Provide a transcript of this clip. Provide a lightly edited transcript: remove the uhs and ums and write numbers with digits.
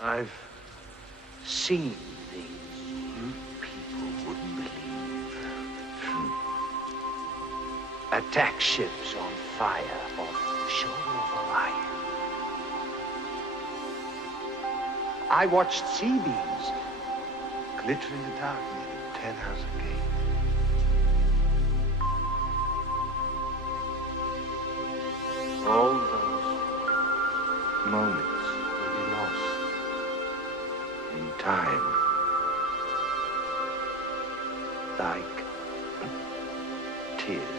I've seen things you people wouldn't believe. Attack ships on fire off the shoulder of Orion. I watched sea beams glitter in the dark near the 10-house gate. All those moments will be lost in time, like tears.